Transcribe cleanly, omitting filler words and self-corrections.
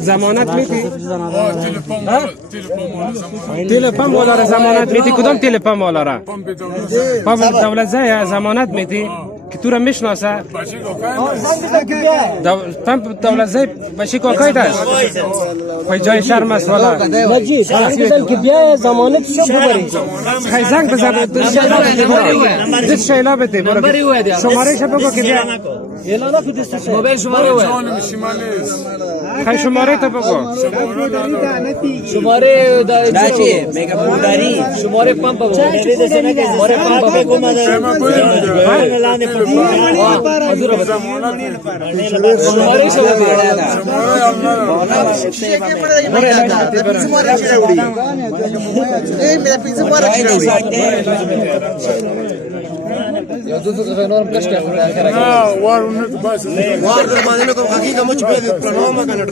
ضمانت میدی؟ تلفن تلفن والا را ضمانت میدی؟ کدام تلفن والا را؟ پمپ پمپ دولت زای ضمانت میدی؟ که تو را میشناسه؟ پمپ دولت زای بشی کاکای داشت؟ خواهی جای شرم است والا. نجی زنگ بزن که بیا ضمانت شو ببری. خواهی زنگ بزن شیلا بده برو. دست شیلا بده برو. شماره شو بگو که بیا. اعلان نکن دست موبایل شماره و خواهی شماره تو بگو. شماره نجی میگه پولداری شماره پمپ و شماره پمپ و شماره شو guarda, ma non è come che mo ci vede il pronome che